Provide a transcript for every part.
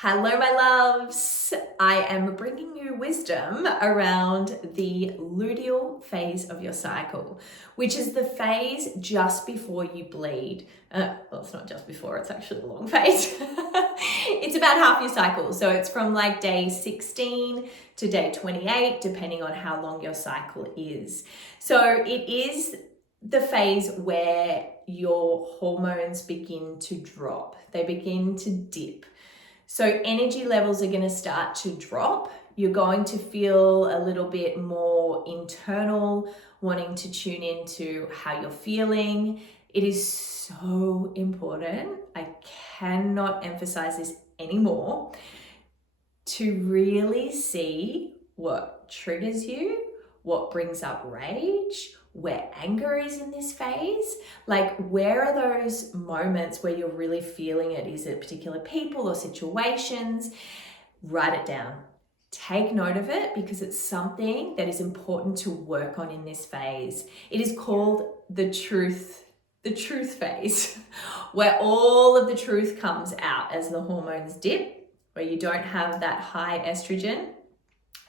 Hello, my loves. I am bringing you wisdom around the luteal phase of your cycle, which is the phase just before you bleed. Well, it's not just before, it's actually a long phase. It's about half your cycle. So it's from like day 16 to day 28, depending on how long your cycle is. So it is the phase where your hormones begin to drop, they begin to dip. So energy levels are going to start to drop. You're going to feel a little bit more internal, wanting to tune into how you're feeling. It is so important. I cannot emphasize this anymore, to really see what triggers you, what brings up rage, where anger is in this phase. Like, where are those moments where you're really feeling it? Is it particular people or situations? Write it down. Take note of it, because it's something that is important to work on in this phase. It is called the truth phase, where all of the truth comes out as the hormones dip, where you don't have that high estrogen.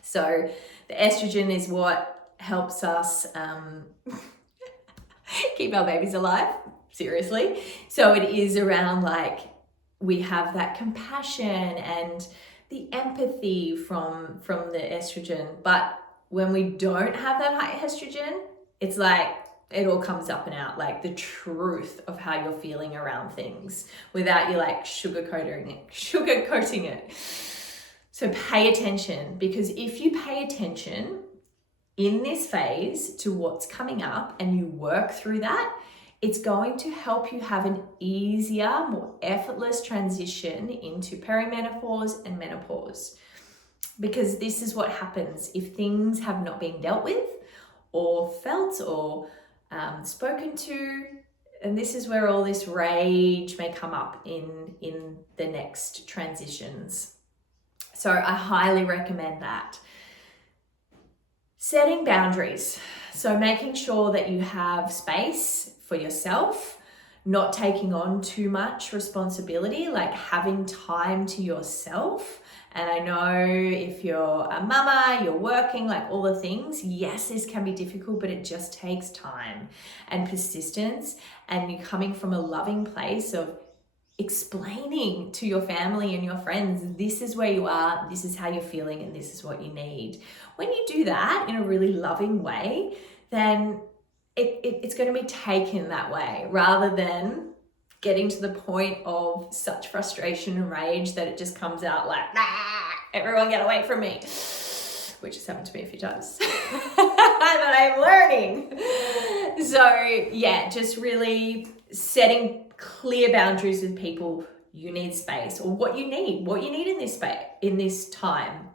So the estrogen is what helps us keep our babies alive, seriously. So it is around, like, we have that compassion and the empathy from the estrogen. But when we don't have that high estrogen, it's like it all comes up and out, like the truth of how you're feeling around things, without you like sugarcoating it. So pay attention, because if you pay attention in this phase to what's coming up and you work through that, it's going to help you have an easier, more effortless transition into perimenopause and menopause. Because this is what happens if things have not been dealt with or felt or spoken to. And this is where all this rage may come up in the next transitions. So I highly recommend that. Setting boundaries. So making sure that you have space for yourself, not taking on too much responsibility, like having time to yourself. And I know if you're a mama, you're working, like all the things, yes, this can be difficult, but it just takes time and persistence, and you coming from a loving place of explaining to your family and your friends, this is where you are, this is how you're feeling, and this is what you need. When you do that in a really loving way, then it's going to be taken that way, rather than getting to the point of such frustration and rage that it just comes out like, everyone get away from me, which has happened to me a few times. But I'm learning. So yeah, just really setting clear boundaries with people. You need space, or what you need in this space, in this time.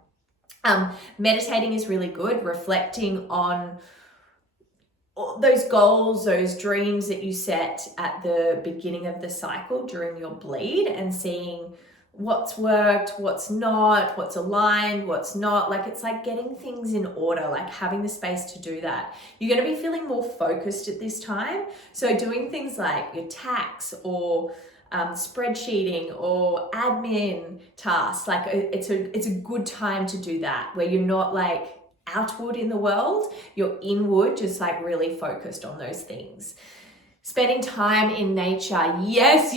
Meditating is really good. Reflecting on those goals, those dreams that you set at the beginning of the cycle during your bleed, and seeing what's worked, what's not, what's aligned, what's not. Like, it's like getting things in order, like having the space to do that. You're going to be feeling more focused at this time. So doing things like your tax or spreadsheeting or admin tasks, like it's a good time to do that, where you're not like outward in the world, you're inward, just like really focused on those things. Spending time in nature. Yes.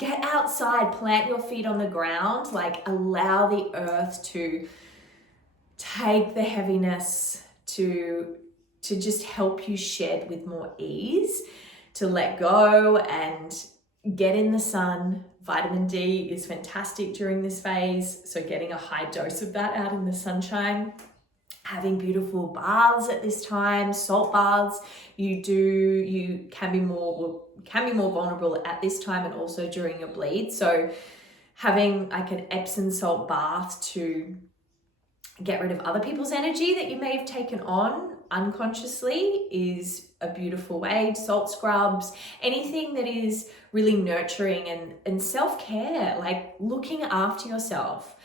Get outside, plant your feet on the ground, like allow the earth to take the heaviness, to just help you shed with more ease, to let go and get in the sun. Vitamin D is fantastic during this phase, so getting a high dose of that out in the sunshine. Having beautiful baths at this time, salt baths. You can be more vulnerable at this time, and also during your bleed. So having like an Epsom salt bath to get rid of other people's energy that you may have taken on unconsciously is a beautiful way. Salt scrubs, anything that is really nurturing and self-care, like looking after yourself.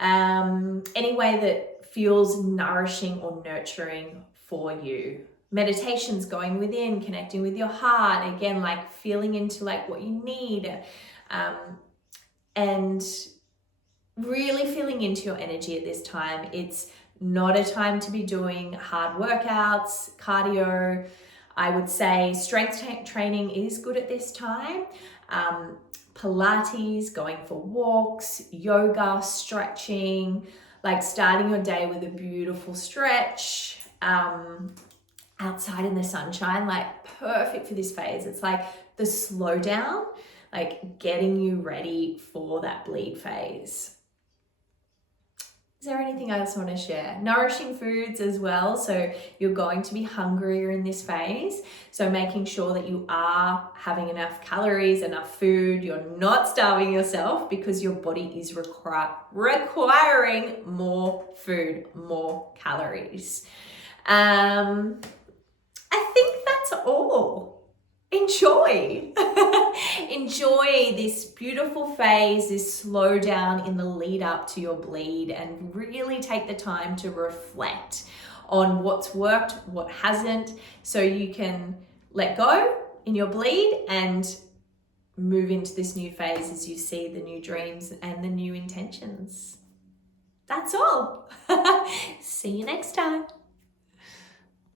Any way that feels nourishing or nurturing for you. Meditation's going within, connecting with your heart, again, like feeling into like what you need, and really feeling into your energy at this time. It's not a time to be doing hard workouts, cardio. I would say strength training is good at this time. Pilates, going for walks, yoga, stretching, like starting your day with a beautiful stretch, outside in the sunshine, like perfect for this phase. It's like the slow down, like getting you ready for that bleed phase. Is there anything else I want to share? Nourishing foods as well. So you're going to be hungrier in this phase. So making sure that you are having enough calories, enough food. You're not starving yourself because your body is requiring more food, more calories. I think that's all. Enjoy. Enjoy this beautiful phase, this slowdown in the lead up to your bleed, and really take the time to reflect on what's worked, what hasn't, so you can let go in your bleed and move into this new phase as you see the new dreams and the new intentions. That's all. See you next time.